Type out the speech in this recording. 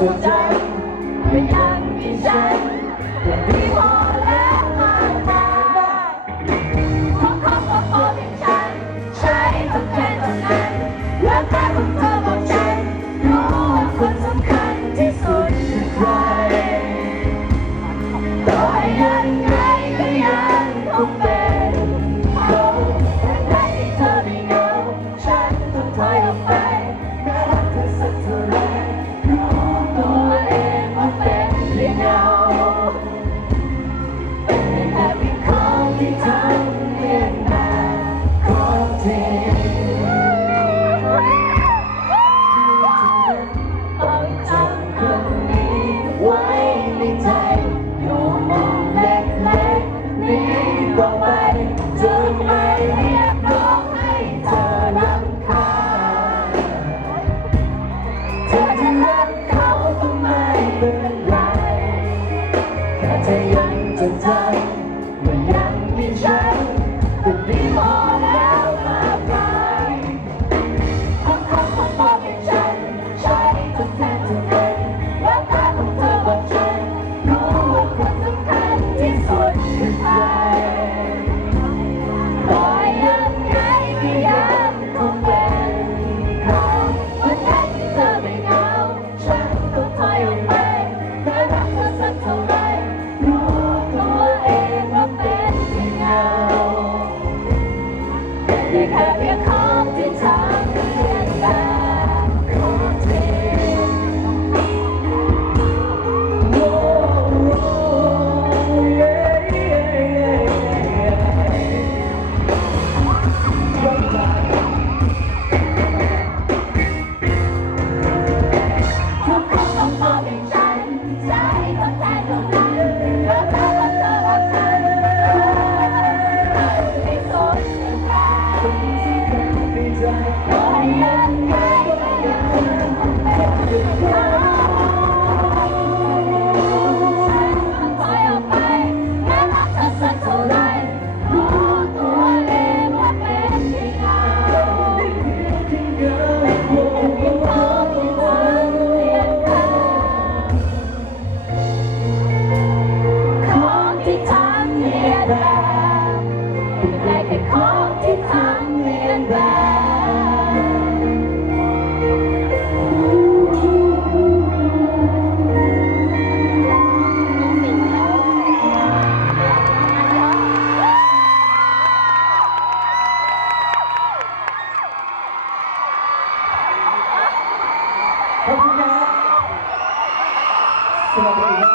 จดจำเป็ยังที่ฉันและที่พอแล้วมาแต่ Podcast. you. ขอบคุณครั